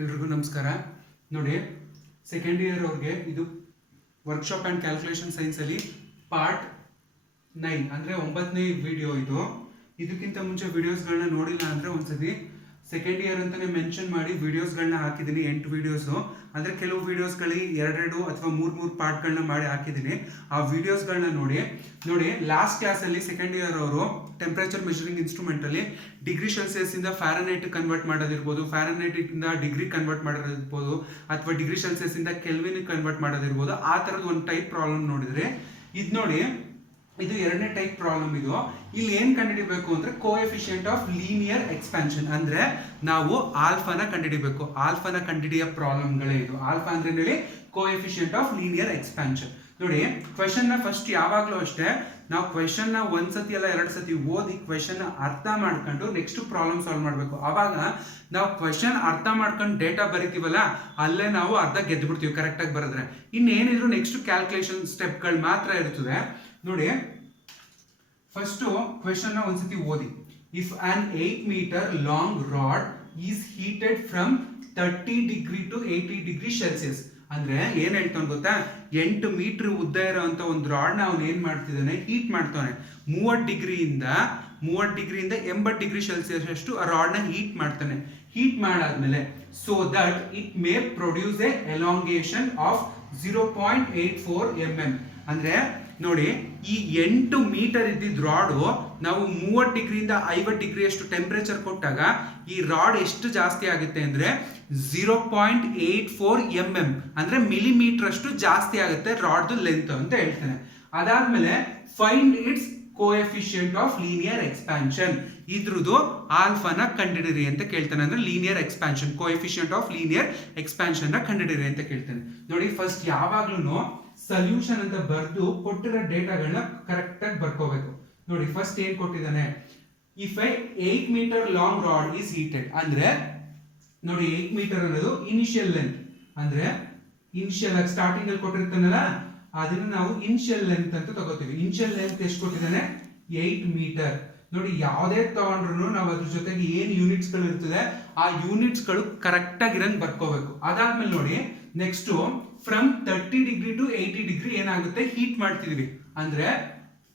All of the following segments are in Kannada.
ಎಲ್ರಿಗೂ ನಮಸ್ಕಾರ. ನೋಡಿ, ಸೆಕೆಂಡ್ ಇಯರ್ ಅವ್ರಿಗೆ ಇದು ವರ್ಕ್ಶಾಪ್ ಆ್ಯಂಡ್ ಕ್ಯಾಲ್ಕುಲೇಷನ್ ಸೈನ್ಸಲ್ಲಿ ಪಾರ್ಟ್ 9 ಅಂದರೆ 9ನೇ ವಿಡಿಯೋ ಇದು. ಇದಕ್ಕಿಂತ ಮುಂಚೆ ವಿಡಿಯೋಸ್ಗಳನ್ನ ನೋಡಿಲ್ಲ ಅಂದರೆ ಒಂದ್ಸತಿ ಸೆಕೆಂಡ್ ಇಯರ್ ಅಂತಲೇ ಮೆನ್ಷನ್ ಮಾಡಿ ವಿಡಿಯೋಸ್ಗಳನ್ನ ಹಾಕಿದ್ದೀನಿ, 8 ವಿಡಿಯೋಸು. ಅಂದರೆ ಕೆಲವು ವಿಡಿಯೋಸ್ಗಳಿಗೆ 2 ಅಥವಾ 3 ಪಾರ್ಟ್ಗಳನ್ನ ಮಾಡಿ ಹಾಕಿದ್ದೀನಿ. ಆ ವಿಡಿಯೋಸ್ಗಳನ್ನ ನೋಡಿ ಲಾಸ್ಟ್ ಕ್ಲಾಸಲ್ಲಿ ಸೆಕೆಂಡ್ ಇಯರ್ ಅವರು ಟೆಂಪ್ರೇಚರ್ ಮೆಷರಿಂಗ್ ಇನ್ಸ್ಟ್ರೂಮೆಂಟಲ್ಲಿ ಡಿಗ್ರಿ ಸೆಲ್ಸಿಯಸ್ಸಿಂದ ಫ್ಯಾರನೈಟ್ ಕನ್ವರ್ಟ್ ಮಾಡೋದಿರ್ಬೋದು, ಫ್ಯಾರನೈಟಿಂದ ಡಿಗ್ರಿ ಕನ್ವರ್ಟ್ ಮಾಡೋದಿರ್ಬೋದು, ಅಥವಾ ಡಿಗ್ರಿ ಸೆಲ್ಸಿಯಸ್ಸಿಂದ ಕೆಲ್ವಿನ್ ಕನ್ವರ್ಟ್ ಮಾಡೋದಿರ್ಬೋದು. ಆ ಥರದ್ದು ಒಂದು ಟೈಪ್ ಪ್ರಾಬ್ಲಮ್ ನೋಡಿದ್ರೆ ಇದು ನೋಡಿ, ಇದು ಎರಡನೇ ಟೈಪ್ ಪ್ರಾಬ್ಲಮ್. ಇದು ಇಲ್ಲಿ ಏನ್ ಕಂಡುಹಿಡಿಬೇಕು ಅಂದ್ರೆ ಕೋಎಫಿಷಿಯಂಟ್ ಆಫ್ ಲೀನಿಯರ್ ಎಕ್ಸ್ಪಾನ್ಷನ್, ಅಂದ್ರೆ ನಾವು ಆಲ್ಫಾನ ಕಂಡುಹಿಡಿಬೇಕು. ಆಲ್ಫಾನ ಕಂಡುಹಿಡಿಯೋ ಪ್ರಾಬ್ಲಮ್ಗಳೇ ಇದು. ಆಲ್ಫಾ ಅಂದ್ರೆ ಹೇಳಿ ಕೋಎಫಿಷಿಯಂಟ್ ಆಫ್ ಲೀನಿಯರ್ ಎಕ್ಸ್ಪಾನ್ಷನ್. ನೋಡಿ, ಕ್ವೆಶನ್ ನ ಫಸ್ಟ್ ಯಾವಾಗ್ಲೂ ಅಷ್ಟೇ ನಾವು ಕ್ವೆಶನ್ ನ ಒಂದ್ಸತಿ ಅಲ್ಲ 2 ಸತಿ ಓದಿ ಕ್ವೆಶನ್ ಅರ್ಥ ಮಾಡ್ಕೊಂಡು ನೆಕ್ಸ್ಟ್ ಪ್ರಾಬ್ಲಮ್ ಸಾಲ್ವ್ ಮಾಡಬೇಕು. ಆವಾಗ ನಾವು ಕ್ವೆಶನ್ ಅರ್ಥ ಮಾಡ್ಕೊಂಡು ಡೇಟಾ ಬರಿತೀವಲ್ಲ, ಅಲ್ಲೇ ನಾವು ಅರ್ಧ ಗೆದ್ದು ಬಿಡ್ತೀವಿ ಕರೆಕ್ಟ್ ಆಗಿ ಬರೆದ್ರೆ. ಇನ್ನೇನಿದ್ರು ನೆಕ್ಸ್ಟ್ ಕ್ಯಾಲ್ಕುಲೇಷನ್ ಸ್ಟೆಪ್ಗಳು ಮಾತ್ರ ಇರ್ತದೆ. ನೋಡಿ, ಫಸ್ಟ್ ಕ್ವೆಶನ್ ನ ಒಂದ್ಸತಿ ಓದಿ. If an 8 metre long rod is heated from 30 degree to 80 degree Celsius. ಅಂದ್ರೆ ಏನ್ ಹೇಳ್ತಾನೆ ಗೊತ್ತಾ, 8 ಮೀಟರ್ ಉದ್ದ ಇರೋಂತ ಒಂದು ರಾಡ್ ನ ಅವ್ನು ಏನ್ ಮಾಡ್ತಿದ್ದಾನೆ, ಹೀಟ್ ಮಾಡ್ತಾನೆ. 30 ಡಿಗ್ರಿಯಿಂದ 80 ಡಿಗ್ರಿ ಸೆಲ್ಸಿಯಸ್ ಅಷ್ಟು ಆ ರಾಡ್ ನ ಹೀಟ್ ಮಾಡ್ತಾನೆ. ಹೀಟ್ ಮಾಡಾದ್ಮೇಲೆ so that it may produce A elongation of 0.84 mm. ಅಂದ್ರೆ ನೋಡಿ, ಈ 8 ಮೀಟರ್ ಇದ್ದಿದ್ದ ರಾಡು ನಾವು 30 ಡಿಗ್ರಿಯಿಂದ 50 ಡಿಗ್ರಿ ಅಷ್ಟು ಟೆಂಪರೇಚರ್ ಕೊಟ್ಟಾಗ ಈ ರಾಡ್ ಎಷ್ಟು ಜಾಸ್ತಿ ಆಗುತ್ತೆ ಅಂದ್ರೆ 0.84 mm, ಅಂದ್ರೆ ಮಿಲಿಮೀಟರ್ ಅಷ್ಟು ಜಾಸ್ತಿ ಆಗುತ್ತೆ ರಾಡ್ ಲೆಂತ್ ಅಂತ ಹೇಳ್ತಾನೆ. ಅದಾದ್ಮೇಲೆ find it's coefficient of linear expansion, ಇದ್ರದ್ದು ಆಲ್ಫಾನ ಕಂಡುಹಿಡಿರಿ ಅಂತ ಕೇಳ್ತಾನೆ. ಅಂದ್ರೆ linear expansion, coefficient of linear expansion ನ ಕಂಡುಹಿಡಿರಿ ಅಂತ ಕೇಳ್ತಾನೆ. ನೋಡಿ, ಫಸ್ಟ್ ಯಾವಾಗ್ಲೂ ಸೊಲ್ಯೂಷನ್ ಅಂತ ಬರ್ದು ಕೊಟ್ಟಿರೋ ಡೇಟಾಗಳನ್ನ ಕರೆಕ್ಟ್ ಆಗಿ ಬರ್ಕೋಬೇಕು. ನೋಡಿ, ಫಸ್ಟ್ ಏನ್ ಕೊಟ್ಟಿದ್ದಾನೆ, if 8 metre long rod is heated, ಅಂದ್ರೆ ನೋಡಿ 8 ಮೀಟರ್ ಅನ್ನೋದು ಇನಿಷಿಯಲ್ ಲೆಂತ್. ಅಂದ್ರೆ ಇನಿಷಿಯಲ್ ಆಗಿ ಸ್ಟಾರ್ಟಿಂಗ್ ಅಲ್ಲಿ ಕೊಟ್ಟಿರ್ತಾನಲ್ಲ, ಅದನ್ನ ನಾವು ಇನಿಷಿಯಲ್ ಲೆಂತ್ ಅಂತ ತಗೋತೀವಿ. ಇನಿಷಿಯಲ್ ಲೆಂತ್ ಎಷ್ಟು ಕೊಟ್ಟಿದ್ದಾನೆ, 8 ಮೀಟರ್. ನೋಡಿ, ಯಾವುದೇ ತಗೊಂಡ್ರು ನಾವು ಅದ್ರ ಜೊತೆಗೆ ಏನ್ ಯೂನಿಟ್ಸ್ ಗಳು ಇರ್ತದೆ ಆ ಯೂನಿಟ್ಸ್ ಗಳು ಕರೆಕ್ಟ್ ಆಗಿ ಇರಂಗ್ ಬರ್ಕೋಬೇಕು. ಅದಾದ್ಮೇಲೆ ನೋಡಿ, next from 30 degree to 80 degree ಏನಾಗುತ್ತೆ, ಹೀಟ್ ಮಾಡ್ತಿದೀವಿ. ಅಂದ್ರೆ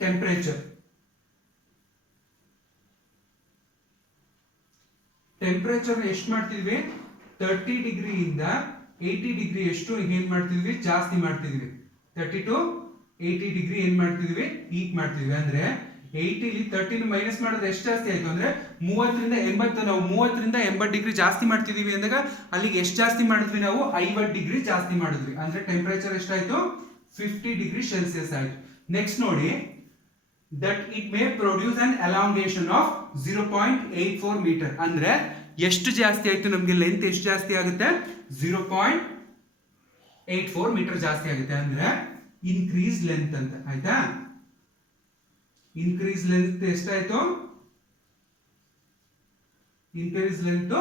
ಟೆಂಪರೇಚರ್ ಎಷ್ಟು ಮಾಡ್ತಿದ್ವಿ, 30 ಡಿಗ್ರಿಯಿಂದ 80 ಡಿಗ್ರಿ ಎಷ್ಟು ಏನ್ ಮಾಡ್ತಿದ್ವಿ, ಜಾಸ್ತಿ ಮಾಡ್ತಿದ್ವಿ. 30 ಟು 80 ಡಿಗ್ರಿ ಏನ್ ಮಾಡ್ತಿದ್ವಿ, ಹೀಟ್ ಮಾಡ್ತಿದ್ವಿ. ಅಂದ್ರೆ 80 30 ಮೈನಸ್ ಮಾಡಿದ್ರೆ ಎಷ್ಟು ಜಾಸ್ತಿ ಆಯ್ತು ಅಂದ್ರೆ 30ರಿಂದ 80. ನಾವು 30ರಿಂದ 80 ಡಿಗ್ರಿ ಜಾಸ್ತಿ ಮಾಡ್ತಿದೀವಿ ಅಂದಾಗ ಅಲ್ಲಿಗೆ ಎಷ್ಟು ಜಾಸ್ತಿ ಮಾಡಿದ್ವಿ, ನಾವು 50 ಡಿಗ್ರಿ ಜಾಸ್ತಿ ಮಾಡಿದ್ವಿ. ಅಂದ್ರೆ ಟೆಂಪರೇಚರ್ ಎಷ್ಟಾಯ್ತು, 50 ಡಿಗ್ರಿ ಸೆಲ್ಸಿಯಸ್ ಆಯ್ತು. ನೆಕ್ಸ್ಟ್ ನೋಡಿ, that it may produce an elongation of 0.84 metre. ಅಂದ್ರೆ ಎಷ್ಟು ಜಾಸ್ತಿ ಆಯ್ತು, ನಮ್ಗೆ ಲೆಂತ್ ಎಷ್ಟು ಜಾಸ್ತಿ ಆಗುತ್ತೆ, 0.84 ಮೀಟರ್ ಜಾಸ್ತಿ ಆಗುತ್ತೆ. ಅಂದ್ರೆ ಇನ್ಕ್ರೀಸ್ ಲೆಂತ್ ಅಂತ ಆಯ್ತಾ. ಇನ್ಕ್ರೀಸ್ ಲೆಂತ್ ಎಷ್ಟಾಯ್ತು, ಇನ್ಕ್ರೀಸ್ ಲೆಂತ್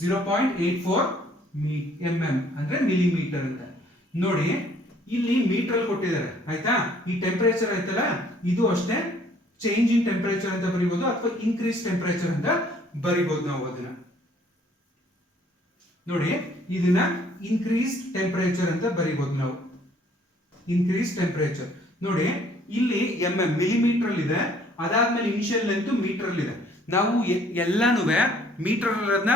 0.84 mm, ಅಂದ್ರೆ ಮಿಲಿಮೀಟರ್ ಅಂತ. ನೋಡಿ, ಇಲ್ಲಿ ಮೀಟರ್ ಅಲ್ಲಿ ಕೊಟ್ಟಿದ್ದಾರೆ ಆಯ್ತಾ. ಈ ಟೆಂಪರೇಚರ್ ಆಯ್ತಲ್ಲ, ಇದು ಅಷ್ಟೇ ಚೇಂಜ್ ಇನ್ ಟೆಂಪರೇಚರ್ ಅಂತ ಬರೀಬಹುದು ಅಥವಾ ಇನ್ಕ್ರೀಸ್ ಟೆಂಪರೇಚರ್ ಅಂತ ಬರೀಬಹುದು ನಾವು ಅದನ್ನ. ನೋಡಿ, ಇದನ್ನ ಇನ್ಕ್ರೀಸ್ ಟೆಂಪರೇಚರ್ ಅಂತ ಬರೀಬಹುದು ನಾವು, ಇನ್ಕ್ರೀಸ್ ಟೆಂಪರೇಚರ್. ನೋಡಿ, ಇಲ್ಲಿ ಮಿಲಿಮೀಟರ್ ಅಲ್ಲಿ ಇದೆ. ಅದಾದ್ಮೇಲೆ ಇನಿಷಿಯಲ್ ಲೆಂತ್ ಮೀಟರ್ ಅಲ್ಲಿ ಇದೆ. ನಾವು ಎಲ್ಲಾನು ಮೀಟರ್ ಅನ್ನ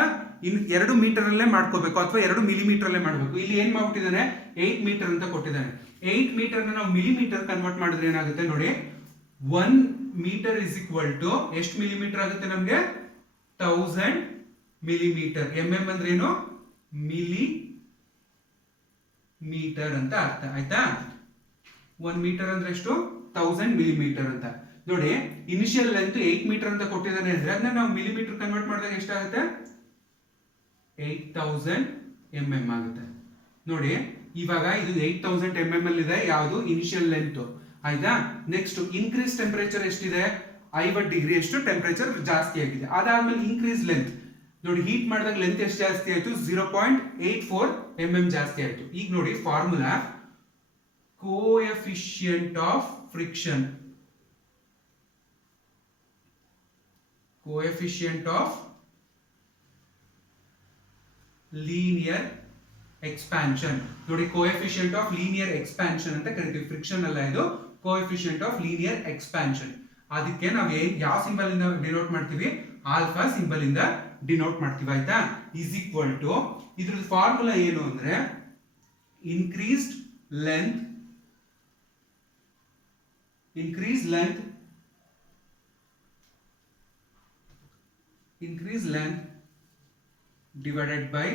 2 ಮೀಟರ್ ಅಲ್ಲೇ ಮಾಡ್ಕೋಬೇಕು ಅಥವಾ 2 ಮಿಲಿಮೀಟರ್ ಅಲ್ಲೇ ಮಾಡಬೇಕು. ಇಲ್ಲಿ ಏನ್ ಮಾಡ್ಬಿಟ್ಟಿದ್ದಾನೆ, 8 ಮೀಟರ್ ಅಂತ ಕೊಟ್ಟಿದ್ದಾನೆ. 8 ಮೀಟರ್ ನ ನಾವು ಮಿಲಿಮೀಟರ್ ಕನ್ವರ್ಟ್ ಮಾಡಿದ್ರೆ ಏನಾಗುತ್ತೆ ನೋಡಿ, 1 ಮೀಟರ್ ಇಸ್ ಈಕ್ವಲ್ ಟು ಎಷ್ಟು ಮಿಲಿಮೀಟರ್ ಆಗುತ್ತೆ ನಮ್ಗೆ, 1000 ಮಿಲಿಮೀಟರ್. mm ಅಂದ್ರೆ ಏನು, ಮಿಲಿ ಮೀಟರ್ ಅಂತ ಅರ್ಥ ಆಯ್ತಾ. 1 ಮೀಟರ್ ಅಂದ್ರೆ ಎಷ್ಟು, 1000 ಮಿಲಿಮೀಟರ್ ಅಂತ. ನೋಡಿ, ಇನಿಷಿಯಲ್ ಲೆಂತ್ 8 ಮೀಟರ್ ಅಂತ ಕೊಟ್ಟಿದ್ದಾನೆ ಅಂದ್ರೆ ಅದನ್ನ ನಾವು ಮಿಲಿಮೀಟರ್ ಕನ್ವರ್ಟ್ ಮಾಡಿದಾಗ ಎಷ್ಟಾಗುತ್ತೆ, 8000 mm ಆಗುತ್ತೆ. ನೋಡಿ, ಇವಾಗ ಇದು 8000 mm ಅಲ್ಲಿ ಇದೆ, ಯಾವುದು ಇನಿಷಿಯಲ್ ಲೆಂತ್ ಆಯ್ತಾ. ನೆಕ್ಸ್ಟ್ ಇನ್ಕ್ರೀಸ್ ಟೆಂಪರೇಚರ್ ಎಷ್ಟಿದೆ, 50 ಡಿಗ್ರಿ ಎಷ್ಟು ಟೆಂಪರೇಚರ್ ಜಾಸ್ತಿ ಆಗಿದೆ. ಅದಾದ್ಮೇಲೆ ಇನ್ಕ್ರೀಸ್ ಲೆಂತ್ ನೋಡಿ, ಹೀಟ್ ಮಾಡಿದಾಗ ಲೆಂತ್ ಎಷ್ಟು ಜಾಸ್ತಿ ಆಯ್ತು, 0.84 mm ಜಾಸ್ತಿ ಆಯ್ತು. ಈಗ ನೋಡಿ formula, coefficient of friction, coefficient of linear expansion. ನೋಡಿ ಕೋಎಫಿಷಿಯಂಟ್ ಆಫ್ ಲೀನಿಯರ್ ಎಕ್ಸ್ಪ್ಯಾನ್ಷನ್ ಅಂತ ಕರಿತೀವಿ. ಫ್ರಿಕ್ಷನ್ ಅಲ್ಲ ಇದು, ಕೋಎಫಿಷಿಯಂಟ್ ಆಫ್ ಲೀನಿಯರ್ ಎಕ್ಸ್ಪ್ಯಾನ್ಷನ್. ಅದಕ್ಕೆ ನಾವು ಯಾವ ಸಿಂಬಲ್ ಇಂದ ಡಿನೋಟ್ ಮಾಡ್ತೀವಿ? ಆಲ್ಫಾ ಸಿಂಬಲ್ ಇಂದ ಡಿನೋಟ್ ಮಾಡ್ತೀವಿ. ಆಯ್ತಾ? ಈಸ್ ಈಕ್ವಲ್ ಟು, ಇದ್ರ ಫಾರ್ಮುಲಾ ಏನು ಅಂದ್ರೆ increased length divided by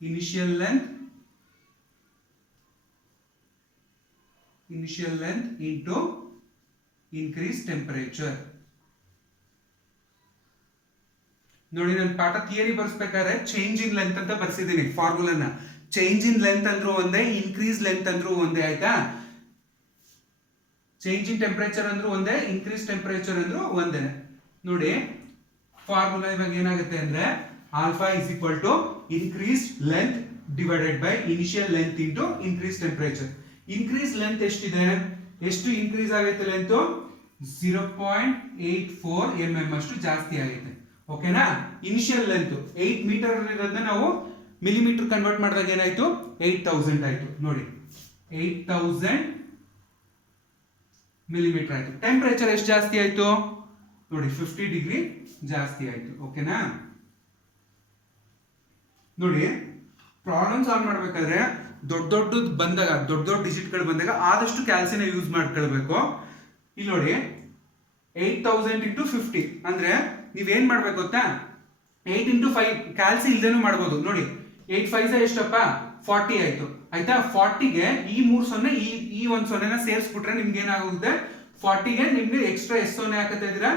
initial length into increased temperature. ನೋಡಿ ನಾನು ಪಾಠ ಥಿಯರಿ ಬರ್ಸ್ಬೇಕಾದ್ರೆ ಚೇಂಜ್ ಇನ್ ಲೆಂತ್ ಅಂತ ಬರ್ಸಿದ್ದೀನಿ ಫಾರ್ಮುಲಾನ. ಚೇಂಜ್ ಇನ್ ಲೆಂತ್ ಅಂದ್ರೂ ಒಂದೇ, ಇನ್ಕ್ರೀಸ್ ಲೆಂತ್ ಅಂದ್ರೂ ಒಂದೇ. ಆಯ್ತಾ? ಚೇಂಜ್ ಇನ್ ಟೆಂಪರೇಚರ್ ಅಂದ್ರೂ ಒಂದೇ, ಇನ್ಕ್ರೀಸ್ ಟೆಂಪರೇಚರ್ ಅಂದ್ರೂ ಒಂದೇ. ನೋಡಿ ಫಾರ್ಮುಲಾ ಇವಾಗ ಏನಾಗುತ್ತೆ ಅಂದ್ರೆ alpha is equal to increased length divided by initial length into increase temperature. Increase length ಎಷ್ಟಿದೆ? ಎಷ್ಟು ಇನ್ಕ್ರೀಸ್ ಆಗೈತೆ ಲೆಂತ್? 0.84 mm ಅಷ್ಟು ಜಾಸ್ತಿ ಆಗೈತೆ. ಓಕೆನಾ? ಇನಿಷಿಯಲ್ ಲೆಂತ್ 8 ಮೀಟರ್ ಇರೋದನ್ನ ನಾವು ಮಿಲಿಮೀಟರ್ ಕನ್ವರ್ಟ್ ಮಾಡಿದಾಗ ಏನಾಯ್ತು? 8000 ಆಯ್ತು. ನೋಡಿ 8000 ಮಿಲಿಮೀಟರ್ ಆಯ್ತು. ಟೆಂಪರೇಚರ್ ಎಷ್ಟು ಜಾಸ್ತಿ ಆಯ್ತು? ನೋಡಿ 50 ಡಿಗ್ರಿ ಜಾಸ್ತಿ ಆಯ್ತು. ಓಕೆನಾ? ನೋಡಿ ಪ್ರಾಬ್ಲಮ್ ಸಾಲ್ವ್ ಮಾಡ್ಬೇಕಾದ್ರೆ ದೊಡ್ಡ ಬಂದಾಗ, ದೊಡ್ಡ ಡಿಜಿಟ್ಗಳು ಬಂದಾಗ ಆದಷ್ಟು ಕ್ಯಾಲ್ಸಿನ ಯೂಸ್ ಮಾಡ್ಕೊಳ್ಬೇಕು. ಇಲ್ಲಿ ನೋಡಿ 8000 ಇಂಟು 50 ಅಂದ್ರೆ ನೀವೇನ್ ಮಾಡ್ಬೇಕು ಗೊತ್ತಾ? 8 ಇಂಟು 5 ಕ್ಯಾಲ್ಸಿ ಇಲ್ದೇನು ಮಾಡ್ಬೋದು. ನೋಡಿ 8 5 ಎಷ್ಟಪ್ಪ? 40 ಆಯ್ತು. ಆಯ್ತಾ? 40ಗೆ ಈ 3 0 ಈ 1 0ನ ಸೇರಿಸ್ಬಿಟ್ರೆ ನಿಮ್ಗೆ ಏನಾಗುತ್ತೆ? 40ಗೆ ನಿಮ್ಗೆ ಎಕ್ಸ್ಟ್ರಾ ಎಷ್ಟು ಸೊನ್ನೆ ಹಾಕತ್ತಾ ಇದ್ದೀರಾ?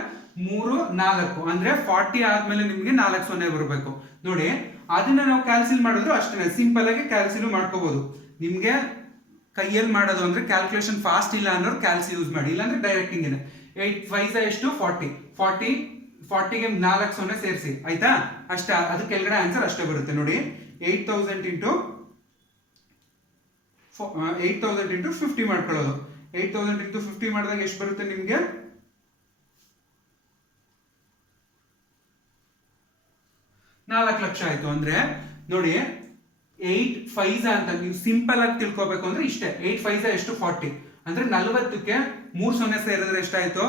3 4 ಅಂದ್ರೆ 40 ಆದ್ಮೇಲೆ ನಿಮ್ಗೆ 4 0 ಬರಬೇಕು. ನೋಡಿ ಅದನ್ನ ನಾವು ಕ್ಯಾಲ್ಸಿಲ್ ಮಾಡಿದ್ರು ಅಷ್ಟೇ, ಸಿಂಪಲ್ ಆಗಿ ಕ್ಯಾಲ್ಸಿಲ್ ಮಾಡ್ಕೋಬಹುದು. ನಿಮ್ಗೆ ಕೈಯಲ್ಲಿ ಮಾಡೋದು ಅಂದ್ರೆ ಕ್ಯಾಲ್ಕುಲೇಷನ್ ಫಾಸ್ಟ್ ಇಲ್ಲ ಅನ್ನೋರು ಕ್ಯಾಲ್ಸಿ ಯೂಸ್ ಮಾಡಿ, ಇಲ್ಲಾಂದ್ರೆ ಡೈರೆಕ್ಟಿಂಗ್ ಇದೆ. 8 5 ಎಷ್ಟು? 40ಗೆ 4 0 ಸೇರಿಸಿ. ಆಯ್ತಾ? ಅಷ್ಟೇ, ಅದು ಕೆಳಗಡೆ ಆನ್ಸರ್ ಅಷ್ಟೇ ಬರುತ್ತೆ. ನೋಡಿ 8000 ಇಂಟು 50 ಮಾಡ್ಕೊಳ್ಳೋದು. 8000 ಇಂಟು 50 ಮಾಡಿದಾಗ ಎಷ್ಟು ಬರುತ್ತೆ ನಿಮ್ಗೆ? 4 ಲಕ್ಷ ಆಯ್ತು. ಅಂದ್ರೆ ನೋಡಿ 8 5 ಅಂತ ನೀವು ಸಿಂಪಲ್ ಆಗಿ ತಿಳ್ಕೊಬೇಕು ಅಂದ್ರೆ ಇಷ್ಟೇ. 8 5 ಎಷ್ಟು? 40 ಅಂದ್ರೆ 40ಕ್ಕೆ 3 0 ಸೇರಿದ್ರೆ ಎಷ್ಟಾಯ್ತು?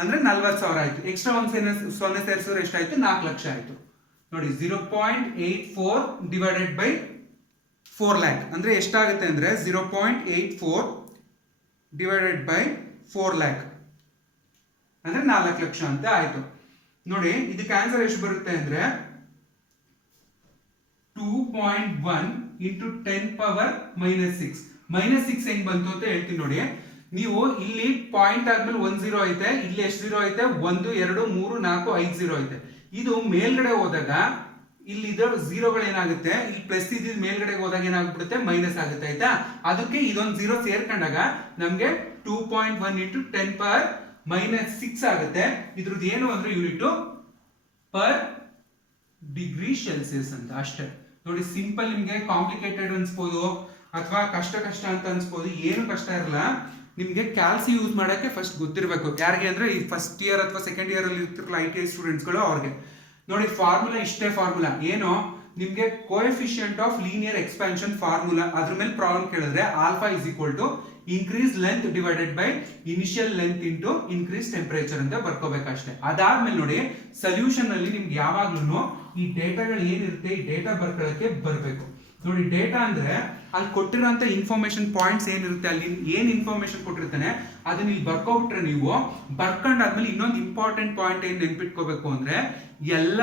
ಅಂದ್ರೆ 40,000 ಆಯ್ತು. ಎಕ್ಸ್ಟ್ರಾ 1 0 ಸೇರಿಸಿದ್ರೆ ಎಷ್ಟಾಯ್ತು? 4 ಲಕ್ಷ ಆಯ್ತು. ನೋಡಿ 0.84 ಡಿವೈಡೆಡ್ ಬೈ 4 lakh ಅಂದ್ರೆ ಎಷ್ಟಾಗುತ್ತೆ ಅಂದ್ರೆ 0.84 ಡಿವೈಡೆಡ್ ಬೈ 4 lakh ಅಂದ್ರೆ 4 ಲಕ್ಷ ಅಂತ ಆಯ್ತು. ನೋಡಿ ಇದಕ್ಕೆ ಆನ್ಸರ್ ಎಷ್ಟು ಬರುತ್ತೆ ಅಂದ್ರೆ 2.1 ಇಂಟು 10 ಪವರ್ -6. -6 ಹೆಂಗ್ ಬಂತು ಅಂತ ಹೇಳ್ತೀನಿ ನೋಡಿ. ನೀವು ಇಲ್ಲಿ ಪಾಯಿಂಟ್ ಆದ್ಮೇಲೆ 1 0 ಐತೆ, ಇಲ್ಲಿ ಎಷ್ಟು 0 ಐತೆ? 1 2 3 4 5 0 ಐತೆ. ಇದು ಮೇಲ್ಗಡೆ ಹೋದಾಗ ಇಲ್ಲಿ ಇದರ ಝೀರೋಗಳು ಏನಾಗುತ್ತೆ? ಇಲ್ಲಿ ಪ್ಲಸ್ ಇದ್ದಿದ್ದು ಮೇಲ್ಗಡೆ ಹೋದಾಗ ಏನಾಗ್ಬಿಡುತ್ತೆ? ಮೈನಸ್ ಆಗುತ್ತೆ. ಆಯ್ತಾ? ಅದಕ್ಕೆ ಇದೊಂದು 0 ಸೇರ್ಕೊಂಡಾಗ ನಮ್ಗೆ 2.1 ಇಂಟು 10 ಪವರ್ -6 ಆಗುತ್ತೆ. ಇದ್ರದ್ದು ಏನು ಅಂದ್ರೆ ಯೂನಿಟ್ ಪರ್ ಡಿಗ್ರಿ ಸೆಲ್ಸಿಯಸ್ ಅಂತ ಅಷ್ಟೇ. ನೋಡಿ ಸಿಂಪಲ್. ನಿಮ್ಗೆ ಕಾಂಪ್ಲಿಕೇಟೆಡ್ ಅನ್ಸ್ಬೋದು ಅಥವಾ ಕಷ್ಟ ಅಂತ ಅನ್ಸ್ಬೋದು. ಏನು ಕಷ್ಟ ಇರಲ್ಲ. ನಿಮ್ಗೆ ಕ್ಯಾಲ್ಸಿ ಯೂಸ್ ಮಾಡಕ್ಕೆ ಫಸ್ಟ್ ಗೊತ್ತಿರಬೇಕು. ಯಾರಿಗೆ ಅಂದ್ರೆ ಈ ಫಸ್ಟ್ ಇಯರ್ ಅಥವಾ ಸೆಕೆಂಡ್ ಇಯರ್ ಅಲ್ಲಿ ಇರ್ತಿರಲ್ಲ ITI ಸ್ಟೂಡೆಂಟ್ಸ್ಗಳು ಅವ್ರಿಗೆ. ನೋಡಿ ಫಾರ್ಮುಲಾ ಇಷ್ಟೇ. ಫಾರ್ಮುಲಾ ಏನು? ನಿಮ್ಗೆ coefficient of linear expansion formula, ಅದ್ರ ಮೇಲೆ ಪ್ರಾಬ್ಲಮ್ ಕೇಳಿದ್ರೆ alpha is equal to increase length divided by initial length into increase temperature ಅಂತ ಬರ್ಕೋಬೇಕಷ್ಟೇ. ಅದಾದ್ಮೇಲೆ ನೋಡಿ ಸೊಲ್ಯೂಷನ್ ಅಲ್ಲಿ ನಿಮ್ಗೆ ಯಾವಾಗ್ಲೂ ಈ ಡೇಟಾಗಳು ಏನಿರುತ್ತೆ ಈ ಡೇಟಾ ಬರ್ಕೊಳ್ಳೋಕೆ ಬರಬೇಕು. ನೋಡಿ ಡೇಟಾ ಅಂದ್ರೆ ಅಲ್ಲಿ ಕೊಟ್ಟಿರೋಂಥ ಇನ್ಫಾರ್ಮೇಶನ್ ಪಾಯಿಂಟ್ಸ್ ಏನಿರುತ್ತೆ, ಅಲ್ಲಿ ಏನ್ ಇನ್ಫಾರ್ಮೇಶನ್ ಕೊಟ್ಟಿರ್ತಾನೆ ಅದನ್ನ ಇಲ್ಲಿ ಬರ್ಕೊಬಿಟ್ರೆ ನೀವು ಬರ್ಕೊಂಡಾದ್ಮೇಲೆ ಇನ್ನೊಂದು ಇಂಪಾರ್ಟೆಂಟ್ ಪಾಯಿಂಟ್ ಏನ್ ನೆನ್ಪಿಟ್ಕೋಬೇಕು ಅಂದ್ರೆ ಎಲ್ಲ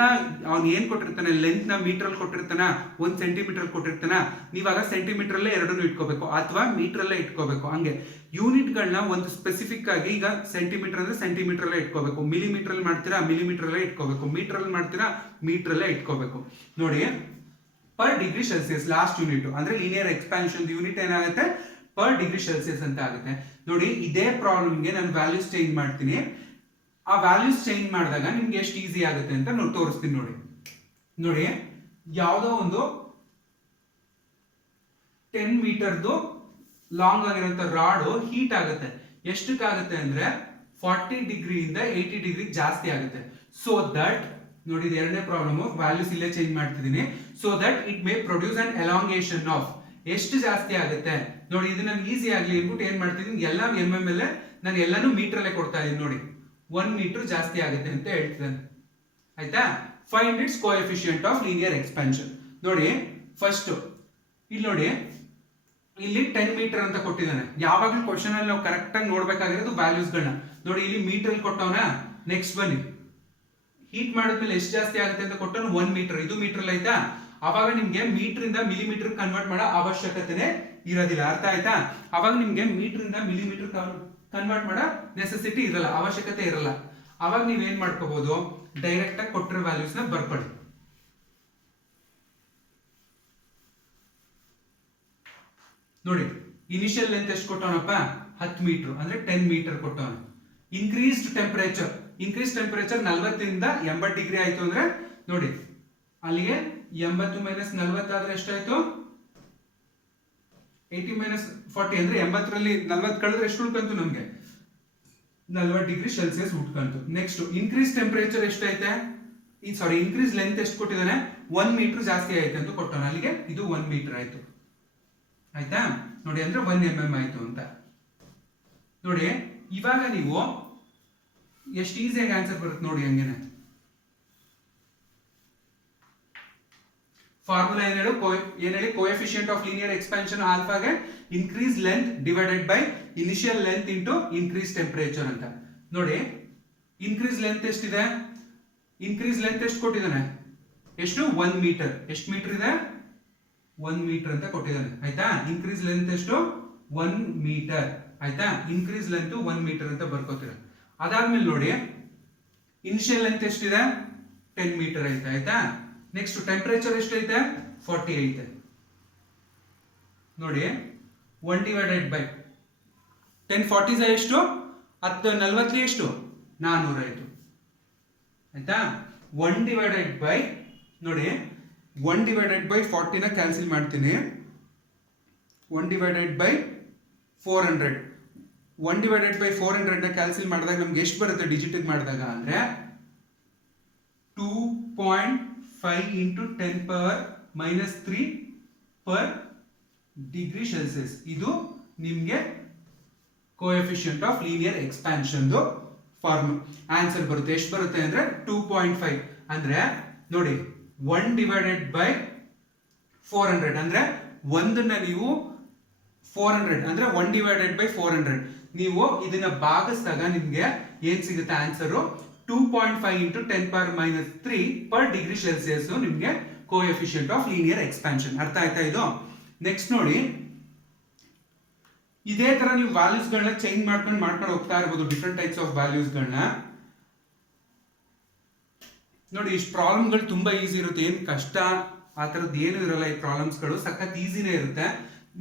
ಅವ್ನು ಏನ್ ಕೊಟ್ಟಿರ್ತಾನೆ ಲೆಂತ್ ನ ಮೀಟರ್ ಅಲ್ಲಿ ಕೊಟ್ಟಿರ್ತಾನ, 1 ಸೆಂಟಿಮೀಟರ್ ಕೊಟ್ಟಿರ್ತಾನ, ನೀವಾಗ ಸೆಂಟಿಮೀಟರ್ ಅಲ್ಲೇ ಎರಡನ್ನೂ ಇಟ್ಕೋಬೇಕು ಅಥವಾ ಮೀಟರ್ ಅಲ್ಲೇ ಇಟ್ಕೋಬೇಕು. ಹಂಗೆ ಯೂನಿಟ್ ಗಳನ್ನ ಒಂದು ಸ್ಪೆಸಿಫಿಕ್ ಆಗಿ, ಈಗ ಸೆಂಟಿಮೀಟರ್ ಅಂದ್ರೆ ಸೆಂಟಿಮೀಟರ್ ಅಲ್ಲೇ ಇಟ್ಕೋಬೇಕು, ಮಿಲಿಮೀಟರ್ ಅಲ್ಲಿ ಮಾಡ್ತೀರಾ ಮಿಲಿಮೀಟರ್ ಅಲ್ಲೇ ಇಟ್ಕೋಬೇಕು, ಮೀಟರ್ ಅಲ್ಲಿ ಮಾಡ್ತೀರಾ ಮೀಟರ್ ಅಲ್ಲೇ ಇಟ್ಕೋಬೇಕು. ನೋಡಿ per degree Celsius last unit ಅಂದ್ರೆ ಲೀನಿಯರ್ ಎಕ್ಸ್ಪ್ಯಾನ್ಷನ್ ಯೂನಿಟ್ ಏನಾಗುತ್ತೆ? ಪರ್ ಡಿಗ್ರಿ ಸೆಲ್ಸಿಯಸ್ ಅಂತ ಆಗುತ್ತೆ. ನೋಡಿ ಇದೇ ಪ್ರಾಬ್ಲಮ್ಗೆ ನಾನು ವ್ಯಾಲ್ಯೂಸ್ ಚೇಂಜ್ ಮಾಡ್ತೀನಿ. ಆ ವ್ಯಾಲ್ಯೂಸ್ ಚೇಂಜ್ ಮಾಡಿದಾಗ ನಿಮ್ಗೆ ಎಷ್ಟು ಈಸಿ ಆಗುತ್ತೆ ಅಂತ ನಾನು ತೋರಿಸ್ತೀನಿ. ನೋಡಿ ಯಾವುದೋ ಒಂದು 10 ಮೀಟರ್ದು ಲಾಂಗ್ ಆಗಿರೋಂಥ ರಾಡು ಹೀಟ್ ಆಗುತ್ತೆ. ಎಷ್ಟಕ್ಕಾಗುತ್ತೆ ಅಂದ್ರೆ 40 ಡಿಗ್ರಿಯಿಂದ 80 ಡಿಗ್ರಿ ಜಾಸ್ತಿ ಆಗುತ್ತೆ. ಸೊ ದಟ್ ನೋಡಿ ಇದು ಎರಡನೇ ಪ್ರಾಬ್ಲಮ್, ವ್ಯಾಲ್ಯೂಸ್ ಇಲ್ಲೇ ಚೇಂಜ್ ಮಾಡ್ತಿದ್ದೀನಿ. So that it may produce an elongation of, ಎಷ್ಟು ಜಾಸ್ತಿ ಆಗುತ್ತೆ ನೋಡಿ. ಇದು ನನ್ಗೆ ಈಸಿ ಆಗ್ಲಿ ಅಂದ್ಬಿಟ್ಟು ಏನ್ ಮಾಡ್ತಿದ್ದೀನಿ, ಎಲ್ಲ ಅಲ್ಲೇ ನಾನು ಎಲ್ಲಾನು ಮೀಟರ್ ಅಲ್ಲೇ ಕೊಡ್ತಾ ಇದೀನಿ ನೋಡಿ. 1 ಮೀಟರ್ ಜಾಸ್ತಿ ಆಗುತ್ತೆ ಅಂತ ಹೇಳ್ತಿದ್ದಾನೆ, ಆಯ್ತಾ. Find it's coefficient of linear expansion. ನೋಡಿ ಫಸ್ಟ್ ಇಲ್ಲಿ ನೋಡಿ, ಇಲ್ಲಿ 10 ಮೀಟರ್ ಅಂತ ಕೊಟ್ಟಿದ್ದಾನೆ. ಯಾವಾಗಲೂ ಕ್ವಶನ್ ಅಲ್ಲಿ ನಾವು ಕರೆಕ್ಟ್ ಆಗಿ ನೋಡ್ಬೇಕಾಗಿರೋದು ವ್ಯಾಲ್ಯೂಸ್ ಗಳನ್ನ ನೋಡಿ. ಇಲ್ಲಿ ಮೀಟರ್ ಅಲ್ಲಿ ಕೊಟ್ಟವನ. ನೆಕ್ಸ್ಟ್ ಬನ್ನಿ, ಹೀಟ್ ಮಾಡಿದ್ಮೇಲೆ ಎಷ್ಟು ಜಾಸ್ತಿ ಆಗುತ್ತೆ ಅಂತ ಕೊಟ್ಟವನು 1 ಮೀಟರ್. ಇದು ಮೀಟರ್ ಅಲ್ಲಿ ಆಯ್ತಾ. ಅವಾಗ ನಿಮ್ಗೆ ಮೀಟರ್ ಇಂದ ಮಿಲಿಮೀಟರ್ ಕನ್ವರ್ಟ್ ಮಾಡೋ ಅವಶ್ಯಕತೆ ಇರೋದಿಲ್ಲ, ಅರ್ಥ ಆಯ್ತಾ. ಅವಾಗ ನಿಮ್ಗೆ ಮೀಟರ್ ಇಂದ ಮಿಲಿಮೀಟರ್ ಕನ್ವರ್ಟ್ ಮಾಡೋ ನೆಸೆಸಿಟಿ ಇರಲ್ಲ, ಅವಶ್ಯಕತೆ ಇರಲ್ಲ. ಅವಾಗ ನೀವೇನ್ ಮಾಡ್ಕೋಬಹುದು, ಡೈರೆಕ್ಟ್ ಆಗಿ ಕೊಟ್ಟಿರೋ ವ್ಯಾಲ್ಯೂಸ್ ನ ಬರ್ಕೊಳ್ಳಿ. ನೋಡಿ ಇನಿಷಿಯಲ್ ಲೆಂತ್ ಎಷ್ಟು ಕೊಟ್ಟವನಪ್ಪ, 10 ಮೀಟರ್ ಅಂದ್ರೆ 10 ಮೀಟರ್ ಕೊಟ್ಟವನ. ಇನ್ಕ್ರೀಸ್ಡ್ ಟೆಂಪರೇಚರ್, ಇನ್ಕ್ರೀಸ್ ಟೆಂಪರೇಚರ್ 40 ಇಂದ 80 ಡಿಗ್ರಿ ಆಯ್ತು ಅಂದ್ರೆ ನೋಡಿ, ಅಲ್ಲಿಗೆ 80 ಮೈನಸ್ 40 ಆದ್ರೆ ಎಷ್ಟಾಯ್ತು, 80 ಮೈನಸ್ 40 ಅಂದ್ರೆ 80ರಲ್ಲಿ 40 ಕಳೆದ್ರೆ ಎಷ್ಟು ಉಳ್ಕಂತು ನಮ್ಗೆ, 40 ಡಿಗ್ರಿ ಸೆಲ್ಸಿಯಸ್ ಉಟ್ಕಂತು. ನೆಕ್ಸ್ಟ್ ಇನ್ಕ್ರೀಸ್ ಟೆಂಪರೇಚರ್ ಎಷ್ಟೈತೆ, ಸಾರಿ ಇನ್ಕ್ರೀಸ್ ಲೆಂತ್ ಎಷ್ಟು ಕೊಟ್ಟಿದ್ದಾನೆ, 1 ಮೀಟರ್ ಜಾಸ್ತಿ ಆಯ್ತು ಅಂತ ಕೊಟ್ಟವನ. ಅಲ್ಲಿಗೆ ಇದು 1 ಮೀಟರ್ ಆಯ್ತು, ಆಯ್ತಾ. ನೋಡಿ ಅಂದ್ರೆ 1 mm ಆಯ್ತು ಅಂತ ನೋಡಿ. ಇವಾಗ ನೀವು ಎಷ್ಟು ಈಸಿಯಾಗಿ ಆನ್ಸರ್ ಬರುತ್ತೆ ನೋಡಿ. ಹಂಗೇನೆ ಫಾರ್ಮುಲಾ ಏನ್ ಹೇಳಿ, ಕೋಎಫಿಷಿಯಂಟ್ ಆಫ್ ಲೀನಿಯರ್ ಎಕ್ಸ್ಪಾನ್ಷನ್ ಆಲ್ಫಾಗೆ increase length divided by initial length into increase temperature ಅಂತ. ನೋಡಿ ಇನ್ಕ್ರೀಸ್ ಲೆಂತ್ ಎಷ್ಟಿದೆ, ಇನ್ಕ್ರೀಸ್ ಲೆಂತ್ ಎಷ್ಟು ಕೊಟ್ಟಿದ್ದಾನೆ, ಎಷ್ಟು 1 ಮೀಟರ್. ಎಷ್ಟು ಮೀಟರ್ ಇದೆ, 1 ಮೀಟರ್ ಅಂತ ಕೊಟ್ಟಿದ್ದಾನೆ, ಆಯ್ತಾ. ಇನ್ಕ್ರೀಸ್ ಲೆಂತ್ ಎಷ್ಟು 1 ಮೀಟರ್, ಆಯ್ತಾ. ಇನ್ಕ್ರೀಸ್ ಲೆಂತ್ 1 ಮೀಟರ್ ಅಂತ ಬರ್ಕೋತೀರ. ಅದಾದ್ಮೇಲೆ ನೋಡಿ ಇನಿಷಿಯಲ್ ಲೆಂತ್ ಎಷ್ಟಿದೆ, 10 ಮೀಟರ್ ಐತೆ, ಆಯ್ತಾ. ನೆಕ್ಸ್ಟ್ ಟೆಂಪರೇಚರ್ ಎಷ್ಟೈತೆ, 40 ಐತೆ. ನೋಡಿ 1 ಡಿವೈಡೆಡ್ ಬೈ 10, 40 ಎಷ್ಟು, 10 40 ಎಷ್ಟು, 400 ಆಯ್ತು, ಆಯ್ತಾ. 1 ಡಿವೈಡೆಡ್ ಬೈ ನೋಡಿ 1 ಡಿವೈಡೆಡ್ ಬೈ 40 ನ ಕ್ಯಾನ್ಸಲ್ ಮಾಡ್ತೀನಿ. 1 ಡಿವೈಡೆಡ್ ಬೈ 400, 1 ಡಿವೈಡೆಡ್ ಬೈ 400 ನ ಕ್ಯಾನ್ಸಲ್ ಮಾಡಿದಾಗ ನಮ್ಗೆ ಎಷ್ಟು ಬರುತ್ತೆ ಡಿಜಿಟ್ ಮಾಡಿದಾಗ ಅಂದ್ರೆ 2.5 into 10 power minus 3 per degree Celsius. ಇದು ನಿಮ್ಗೆ coefficient of linear expansion answer ಬರುತ್ತೆ. ಎಷ್ಟು ಬರುತ್ತೆ ಅಂದ್ರೆ 2.5 ಅಂದ್ರೆ ನೋಡಿ 1 ಡಿವೈಡೆಡ್ ಬೈ 400 ಅಂದ್ರೆ ಒಂದನ್ನ ನೀವು 400 ಅಂದ್ರೆ 1 ಡಿವೈಡೆಡ್ ಬೈ 400 ನೀವು ಇದನ್ನ ಭಾಗಿಸಿದಾಗ ನಿಮ್ಗೆ ಏನ್ ಸಿಗುತ್ತೆ answer, 2.5 into 10 power minus 3 per degree Celsius ನಿಮ್ಗೆ ಕೋಎಫಿಷಿಯಂಟ್ ಆಫ್ ಲೀನಿಯರ್ ಎಕ್ಸ್ಪಾನ್ಷನ್. ಅರ್ಥ ಆಯ್ತಾ ಇದು. ನೆಕ್ಸ್ಟ್ ನೋಡಿ ಇದೇ ತರ ನೀವು ವ್ಯಾಲ್ಯೂಸ್ ಗಳನ್ನ ಚೇಂಜ್ ಮಾಡ್ಕೊಂಡು ಹೋಗ್ತಾ ಇರಬಹುದು, ಡಿಫ್ರೆಂಟ್ ಟೈಪ್ಸ್ ಆಫ್ ವ್ಯಾಲ್ಯೂಸ್ ಗಳನ್ನ. ನೋಡಿ ಇಷ್ಟು ಪ್ರಾಬ್ಲಮ್ಗಳು ತುಂಬಾ ಈಸಿ ಇರುತ್ತೆ, ಏನ್ ಕಷ್ಟ ಆ ತರದ್ದು ಏನು ಇರಲ್ಲ. ಈ ಪ್ರಾಬ್ಲಮ್ಸ್ ಗಳು ಸಖತ್ ಈಸಿನೇ ಇರುತ್ತೆ.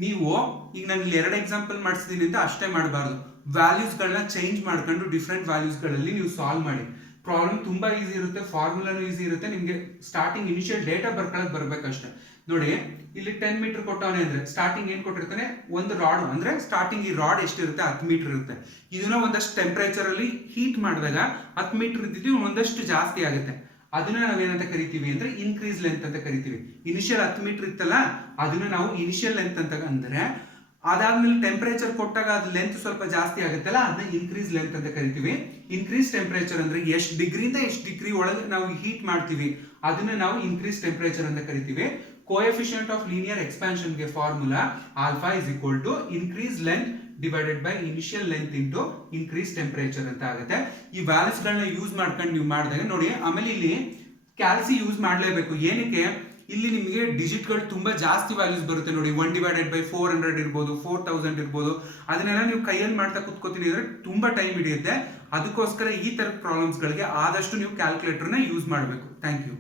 ನೀವು ಈಗ ನಾನು ಇಲ್ಲಿ 2 ಎಕ್ಸಾಂಪಲ್ ಮಾಡಿಸಿದೀನಿ ಅಂತ ಅಷ್ಟೇ ಮಾಡಬಾರ್ದು, ವ್ಯಾಲ್ಯೂಸ್ ಗಳನ್ನ ಚೇಂಜ್ ಮಾಡ್ಕೊಂಡು ಡಿಫ್ರೆಂಟ್ ವ್ಯಾಲ್ಯೂಸ್ ಗಳಲ್ಲಿ ನೀವು ಸಾಲ್ವ್ ಮಾಡಿ. ಪ್ರಾಬ್ಲಮ್ ತುಂಬಾ ಈಸಿ ಇರುತ್ತೆ, ಫಾರ್ಮುಲಾನು ಈಸಿ ಇರುತ್ತೆ. ನಿಮ್ಗೆ ಸ್ಟಾರ್ಟಿಂಗ್ ಇನಿಷಿಯಲ್ ಡೇಟಾ ಬರ್ಕೊಳಕ್ ಬರ್ಬೇಕಷ್ಟೇ. ನೋಡಿ ಇಲ್ಲಿ 10 ಮೀಟರ್ ಕೊಟ್ಟವನೇ ಅಂದ್ರೆ ಸ್ಟಾರ್ಟಿಂಗ್ ಏನ್ ಕೊಟ್ಟಿರ್ತಾನೆ, ಒಂದು ರಾಡ್ ಅಂದ್ರೆ ಸ್ಟಾರ್ಟಿಂಗ್ ಈ ರಾಡ್ ಎಷ್ಟಿರುತ್ತೆ 10 ಮೀಟರ್ ಇರುತ್ತೆ. ಇದನ್ನ ಒಂದಷ್ಟು ಟೆಂಪರೇಚರ್ ಅಲ್ಲಿ ಹೀಟ್ ಮಾಡಿದಾಗ 10 ಮೀಟರ್ ಇದ್ದಿದ್ದು ಒಂದಷ್ಟು ಜಾಸ್ತಿ ಆಗುತ್ತೆ. ಅದನ್ನ ನಾವೇನಂತ ಕರಿತೀವಿ ಅಂದ್ರೆ ಇನ್ಕ್ರೀಸ್ ಲೆಂತ್ ಅಂತ ಕರಿತೀವಿ. ಇನಿಷಿಯಲ್ 10 ಮೀಟರ್ ಇತ್ತಲ್ಲ ಅದನ್ನ ನಾವು ಇನಿಷಿಯಲ್ ಲೆಂತ್ ಅಂತ ಅಂದ್ರೆ, ಅದಾದ್ಮೇಲೆ ಟೆಂಪರೇಚರ್ ಕೊಟ್ಟಾಗ ಅದು ಲೆಂತ್ ಸ್ವಲ್ಪ ಜಾಸ್ತಿ ಆಗುತ್ತಲ್ಲ ಅದನ್ನ ಇನ್ಕ್ರೀಸ್ ಲೆಂತ್ ಅಂತ ಕರಿತೀವಿ. ಇನ್ಕ್ರೀಸ್ ಟೆಂಪರೇಚರ್ ಅಂದ್ರೆ ಎಷ್ಟು ಡಿಗ್ರಿಯಿಂದ ಎಷ್ಟು ಡಿಗ್ರಿ ಒಳಗೆ ನಾವು ಹೀಟ್ ಮಾಡ್ತೀವಿ ಅದನ್ನ ನಾವು ಇನ್ಕ್ರೀಸ್ ಟೆಂಪರೇಚರ್ ಅಂತ ಕರಿತೀವಿ. ಕೋಎಫಿಷಿಯಂಟ್ ಆಫ್ ಲೀನಿಯರ್ ಎಕ್ಸ್ಪಾನ್ಷನ್ ಗೆ formula alpha is equal to increase length divided by initial length into increase temperature ಅಂತ ಆಗುತ್ತೆ. ಈ ವ್ಯಾಲ್ಯೂಸ್ ಗಳನ್ನ ಯೂಸ್ ಮಾಡ್ಕೊಂಡು ನೀವು ಮಾಡಿದಾಗ ನೋಡಿ, ಆಮೇಲೆ ಇಲ್ಲಿ ಕ್ಯಾಲ್ಸಿ ಯೂಸ್ ಮಾಡಲೇಬೇಕು. ಏನಕ್ಕೆ, ಇಲ್ಲಿ ನಿಮಗೆ ಡಿಜಿಟ್ ಗಳು ತುಂಬಾ ಜಾಸ್ತಿ ವ್ಯಾಲ್ಯೂಸ್ ಬರುತ್ತೆ ನೋಡಿ. 1 ಡಿವೈಡೆಡ್ ಬೈ 400 ಇರ್ಬೋದು, 4000 ಇರ್ಬೋದು. ಅದನ್ನೆಲ್ಲ ನೀವು ಕೈಯಲ್ಲಿ ಮಾಡ್ತಾ ಕೂತ್ಕೋತೀನಿ ಅಂದ್ರೆ ತುಂಬಾ ಟೈಮ್ ಹಿಡಿಯುತ್ತೆ. ಅದಕ್ಕೋಸ್ಕರ ಈ ತರ ಪ್ರಾಬ್ಲಮ್ಸ್ ಗಳಿಗೆ ಆದಷ್ಟು ನೀವು ಕ್ಯಾಲ್ಕುಲೇಟರ್ ನ ಯೂಸ್ ಮಾಡಬೇಕು. Thank you.